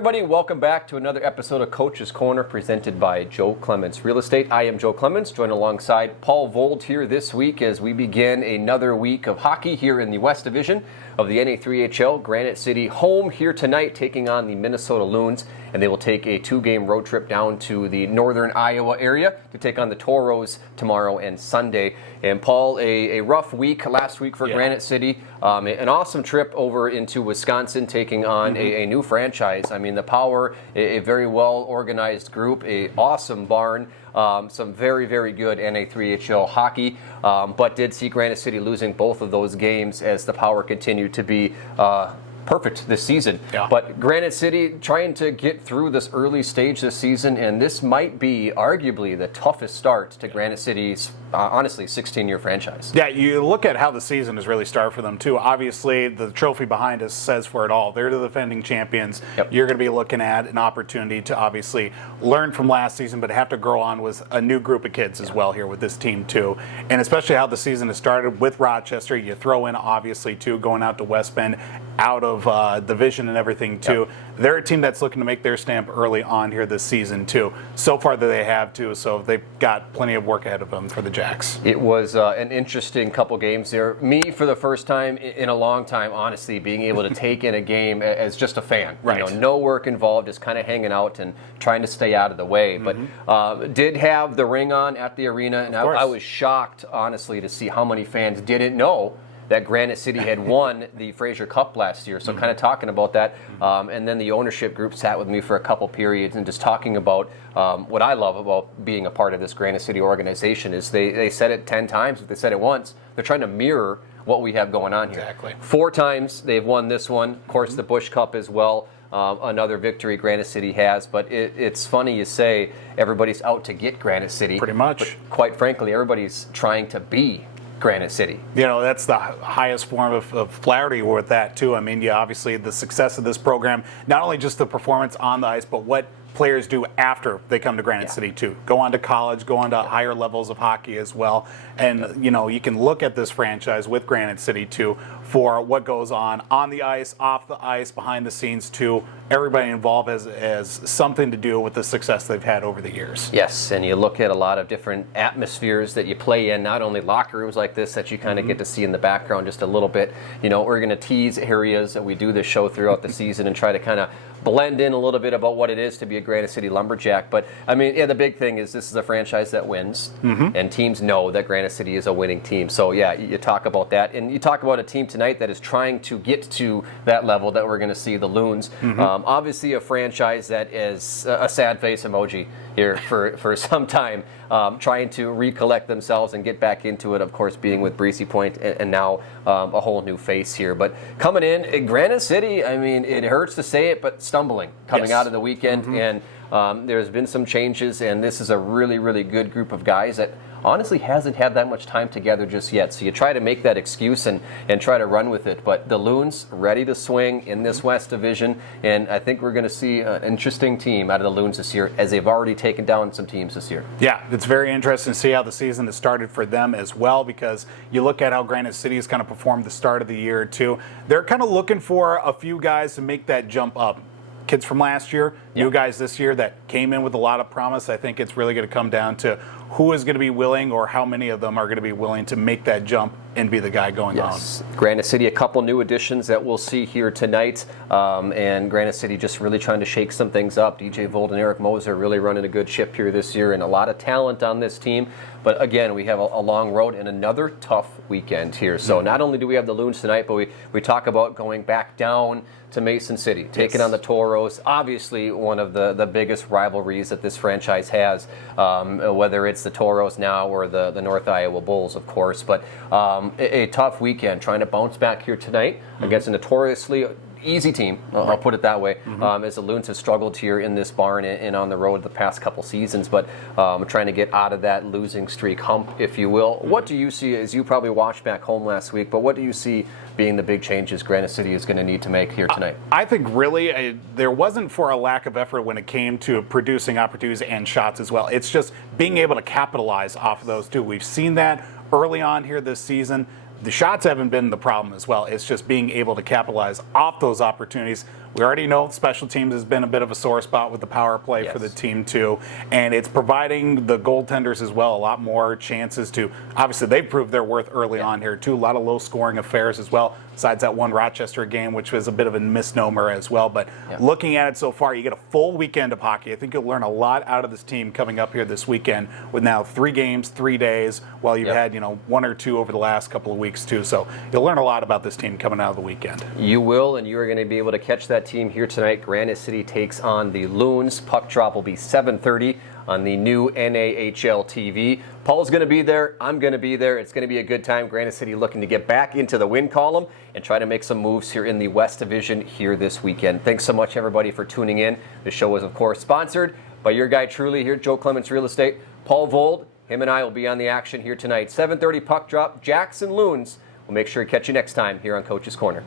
everybody. Welcome back to another episode of Coach's Corner presented by Joe Clemence Real Estate. I am Joe Clemence, joined alongside Paul Vold here this week as we begin another week of hockey here in the West Division of the NA3HL. Granite City home here tonight taking on the Minnesota Loons, and they will take a 2-game road trip down to the northern Iowa area to take on the Toros tomorrow and Sunday. And Paul, a rough week last week for Granite City. An awesome trip over into Wisconsin taking on a new franchise. I mean, the Power, a very well-organized group, a awesome barn, some very, very good NA3HL hockey, but did see Granite City losing both of those games as the Power continued to be perfect this season. Yeah. But Granite City trying to get through this early stage this season, and this might be arguably the toughest start to Granite City's, honestly, 16-year franchise. Yeah, you look at how the season has really started for them, too. Obviously, the trophy behind us says for it all. They're the defending champions. Yep. You're going to be looking at an opportunity to obviously learn from last season, but have to grow on with a new group of kids as well here with this team, too. And especially how the season has started with Rochester. You throw in, obviously, too, going out to West Bend, out of division and everything, too. Yep. They're a team that's looking to make their stamp early on here this season, too. So far that they have, too, so they've got plenty of work ahead of them for the Jacks. It was an interesting couple games there. Me, for the first time in a long time, honestly, being able to take in a game as just a fan. Right. You know, no work involved, just kind of hanging out and trying to stay out of the way. But did have the ring on at the arena, and I was shocked, honestly, to see how many fans didn't know that Granite City had won the Fraser Cup last year. So kind of talking about that. And then the ownership group sat with me for a couple periods and just talking about what I love about being a part of this Granite City organization is they said it 10 times, but they said it once. They're trying to mirror what we have going on here. Exactly. 4 times they've won this one. Of course, the Busch Cup as well. Another victory Granite City has, but it's funny you say everybody's out to get Granite City. Pretty much. But quite frankly, everybody's trying to be Granite City. You know, that's the highest form of flattery with that, too. I mean, obviously the success of this program, not only just the performance on the ice, but what players do after they come to Granite City, too. Go on to college, go on to higher levels of hockey as well. And, you know, you can look at this franchise with Granite City, too, for what goes on the ice, off the ice, behind the scenes, too. Everybody involved has something to do with the success they've had over the years. Yes, and you look at a lot of different atmospheres that you play in, not only locker rooms like this that you kind of get to see in the background just a little bit. You know, we're going to tease areas that we do this show throughout the season and try to kind of blend in a little bit about what it is to be a Granite City Lumberjack. But, I mean, yeah, the big thing is this is a franchise that wins, and teams know that Granite City is a winning team. So, yeah, you talk about that. And you talk about a team tonight that is trying to get to that level that we're going to see, the Loons. Obviously a franchise that is a sad face emoji here for some time, trying to recollect themselves and get back into it, of course, being with Breezy Point and now a whole new face here. But coming in, Granite City, I mean, it hurts to say it, but stumbling coming out of the weekend. And there's been some changes, and this is a really, really good group of guys that honestly hasn't had that much time together just yet. So you try to make that excuse and try to run with it. But the Loons ready to swing in this West Division, and I think we're going to see an interesting team out of the Loons this year, as they've already taken down some teams this year. Yeah, it's very interesting to see how the season has started for them as well, because you look at how Granite City has kind of performed the start of the year too. They're kind of looking for a few guys to make that jump up. Kids from last year, new guys this year that came in with a lot of promise. I think it's really going to come down to who is going to be willing, or how many of them are going to be willing to make that jump and be the guy going on. Granite City, a couple new additions that we'll see here tonight, and Granite City just really trying to shake some things up. DJ Vold and Eric Moser really running a good ship here this year, and a lot of talent on this team. But again, we have a long road and another tough weekend here. So not only do we have the Loons tonight, but we talk about going back down to Mason City, taking on the Toros. Obviously, one of the biggest rivalries that this franchise has, whether it's the Toros now or the North Iowa Bulls, of course. But a tough weekend, trying to bounce back here tonight against a notoriously easy team, I'll put it that way, as the Loons have struggled here in this barn and on the road the past couple seasons, but trying to get out of that losing streak hump, if you will. What do you see, as you probably watched back home last week, but what do you see being the big changes Granite City is going to need to make here tonight? I think really there wasn't for a lack of effort when it came to producing opportunities and shots as well. It's just being able to capitalize off of those too. We've seen that early on here this season. The shots haven't been the problem as well. It's just being able to capitalize off those opportunities We already know special teams has been a bit of a sore spot with the power play for the team too, and it's providing the goaltenders as well a lot more chances to. Obviously, they've proved their worth early on here too. A lot of low-scoring affairs as well. Besides that one Rochester game, which was a bit of a misnomer as well. But looking at it so far, you get a full weekend of hockey. I think you'll learn a lot out of this team coming up here this weekend with now 3 games, 3 days, while you've had 1 or 2 over the last couple of weeks too. So you'll learn a lot about this team coming out of the weekend. You will, and you are going to be able to catch that team here tonight. Granite City takes on the Loons. Puck drop will be 7:30 on the new NAHL TV. Paul's going to be there. I'm going to be there. It's going to be a good time. Granite City looking to get back into the win column and try to make some moves here in the West Division here this weekend. Thanks so much, everybody, for tuning in. The show is, of course, sponsored by your guy truly here, Joe Clemence Real Estate. Paul Vold, him and I will be on the action here tonight. 7:30 puck drop, Jackson Loons. We'll make sure to catch you next time here on Coach's Corner.